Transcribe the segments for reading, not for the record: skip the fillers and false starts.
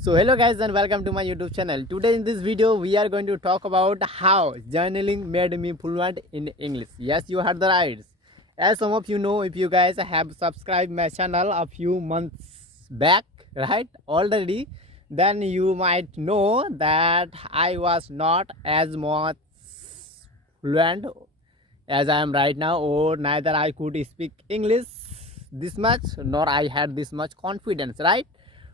So hello guys and welcome to my YouTube channel. Today in this video we are going to talk about how journaling made me fluent in English. Yes, you heard the right. As some of you know, if you guys have subscribed my channel a few months back, right, already, then you might know that I was not as much fluent as I am right now, or neither I could speak English this much nor I had this much confidence, right?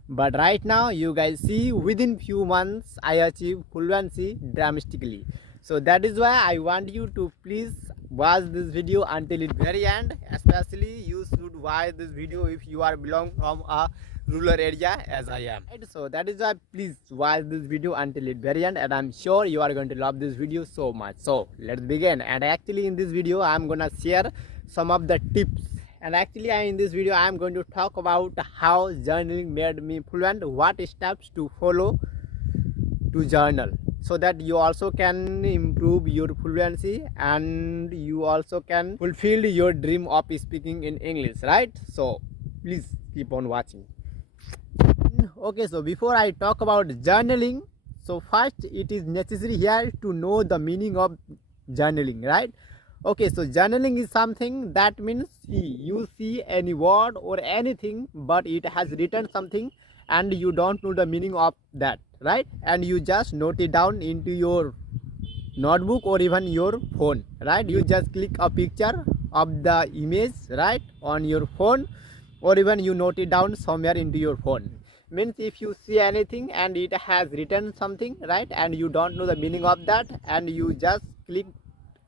But right now you guys see within few months I achieve fluency dramatically. So that is why I want you to please watch this video until it very end. Especially you should watch this video if you are belong from a rural area as I am. Right? So that is why please watch this video until it very end, and I'm sure you are going to love this video so much. So let's begin. And actually in this video I'm gonna share some of the tips, and actually in this video I am going to talk about how journaling made me fluent, what steps to follow to journal, so that you also can improve your fluency and you also can fulfill your dream of speaking in English, right? So please keep on watching. Okay, so before I talk about journaling, so first it is necessary here to know the meaning of journaling, right? Okay, so journaling is something that means you see any word or anything, but it has written something and you don't know the meaning of that, right? And you just note it down into your notebook or even your phone, right? You just click a picture of the image, right, on your phone, or even you note it down somewhere into your phone. Means if you see anything and it has written something, right, and you don't know the meaning of that, and you just click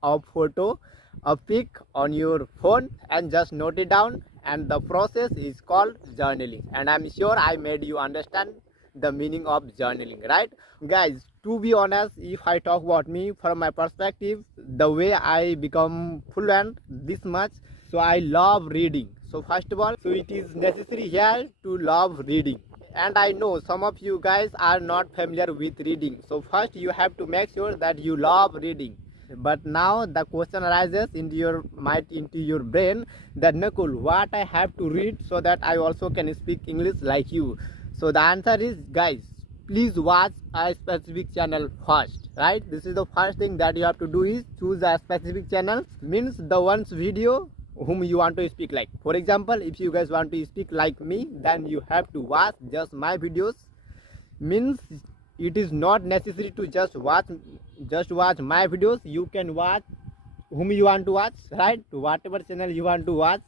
a photo, a pic on your phone and just note it down, and the process is called journaling. And I'm sure I made you understand the meaning of journaling, right? Guys, to be honest, if I talk about me from my perspective, the way I become fluent this much, so I love reading. So first of all, so it is necessary here to love reading. And I know some of you guys are not familiar with reading, so first you have to make sure that you love reading. But now the question arises into your mind, into your brain, that Nakul, what I have to read so that I also can speak English like you? So the answer is, guys, please watch a specific channel first, right? This is the first thing that you have to do, is choose a specific channel, means the one's video whom you want to speak like. For example, if you guys want to speak like me, then you have to watch just my videos. Means it is not necessary to just watch my videos. You can watch whom you want to watch, right? Whatever channel you want to watch,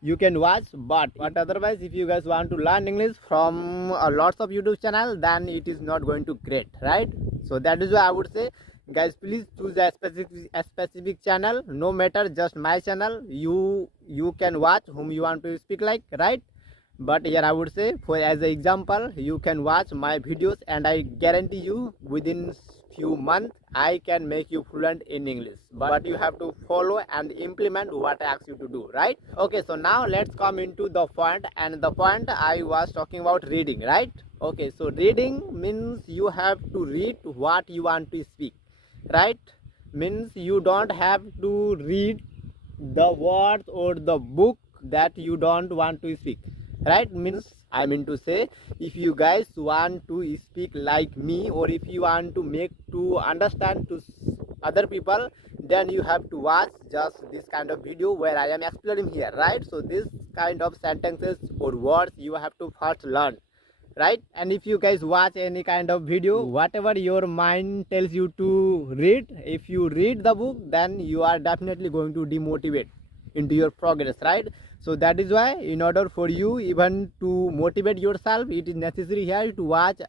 you can watch. But otherwise, if you guys want to learn English from lots of YouTube channel, then it is not going to great, right? So that is why I would say, guys, please choose a specific channel. No matter just my channel, you can watch whom you want to speak like, right? But here I would say, for as an example, you can watch my videos, and I guarantee you within few months I can make you fluent in English. But you have to follow and implement what I ask you to do, right? Okay, so now let's come into the point, and the point I was talking about reading, right? Okay, so reading means you have to read what you want to speak, right? Means you don't have to read the words or the book that you don't want to speak, right? Means I mean to say, if you guys want to speak like me, or if you want to make to understand to other people, then you have to watch just this kind of video where I am explaining here, right? So this kind of sentences or words you have to first learn, right? And if you guys watch any kind of video, whatever your mind tells you to read, if you read the book, then you are definitely going to demotivate into your progress, right? So that is why, in order for you even to motivate yourself, it is necessary here to watch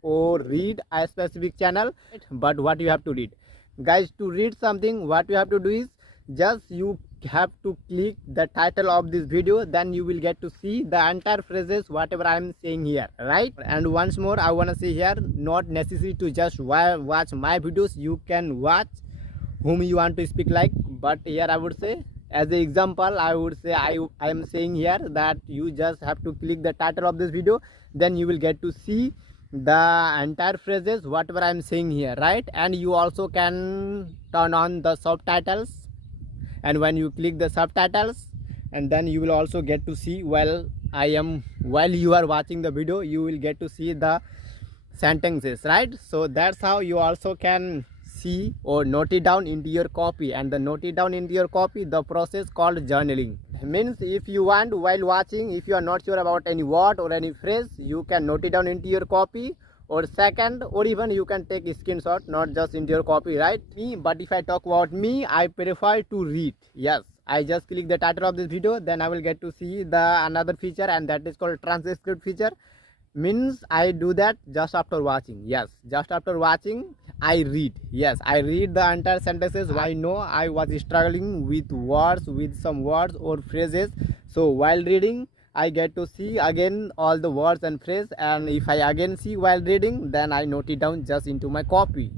or read a specific channel. But what you have to read, guys, to read something, what you have to do is just you have to click the title of this video, then you will get to see the entire phrases whatever I am saying here, right? And once more I want to say here, not necessary to just watch my videos. You can watch whom you want to speak like. But here I would say, as an example, I would say I am saying here that you just have to click the title of this video, then you will get to see the entire phrases whatever I am saying here, right? And you also can turn on the subtitles, and when you click the subtitles, and then you will also get to see, well, I am, while you are watching the video, you will get to see the sentences, right? So that's how you also can see or note it down into your copy. And the note it down into your copy, the process called journaling. Means if you want, while watching, if you are not sure about any word or any phrase, you can note it down into your copy, or second, or even you can take a screenshot, not just into your copy, right? But if I talk about me, I prefer to read. Yes, I just click the title of this video, then I will get to see the another feature, and that is called transcript feature. Means I do that just after watching. Yes, just after watching I read. Yes, I read the entire sentences. I know I was struggling with words, with some words or phrases, so while reading I get to see again all the words and phrase, and if I again see while reading, then I note it down just into my copy,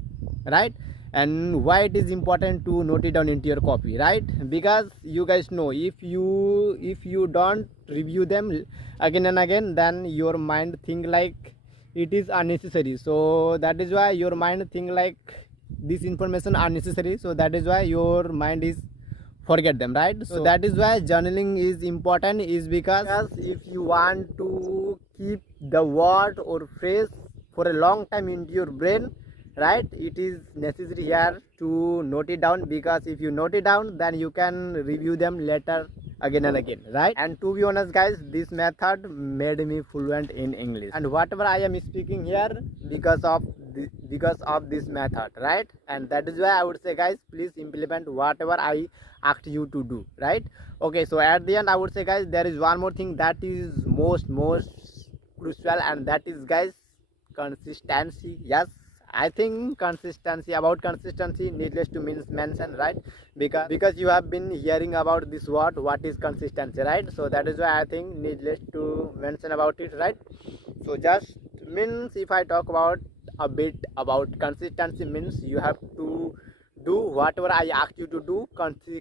right? And why it is important to note it down into your copy, right? Because you guys know, if you don't review them again and again, then your mind think like it is unnecessary. So that is why your mind think like this information unnecessary, so that is why your mind is forget them, right? So that is why journaling is important, is because if you want to keep the word or phrase for a long time into your brain, right, it is necessary here to note it down, because if you note it down, then you can review them later again and again, right? And to be honest guys, this method made me fluent in English, and whatever I am speaking here, because of this method, right? And that is why I would say, guys, please implement whatever I asked you to do, right? Okay, so at the end I would say, guys, there is one more thing that is most crucial, and that is, guys, consistency. Yes, I think consistency, about consistency, needless to mention, right? Because you have been hearing about this word, what is consistency, right? So that is why I think needless to mention about it, right? So just means, if I talk about a bit about consistency, means you have to do whatever I ask you to do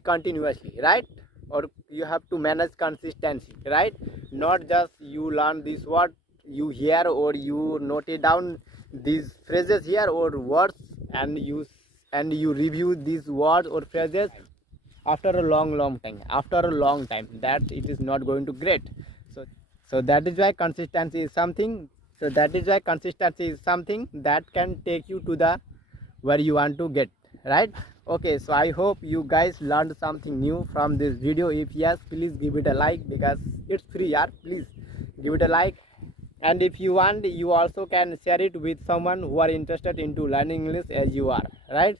continuously, right? Or you have to manage consistency, right? Not just you learn this word, you hear or you note it down these phrases here or words, and you review these words or phrases after a long time, that it is not going to great. So that is why consistency is something, that can take you to the where you want to get, right? Okay, so I hope you guys learned something new from this video. If yes, please give it a like, because it's free, yeah, please give it a like. And if you want, you also can share it with someone who are interested into learning English as you are, right?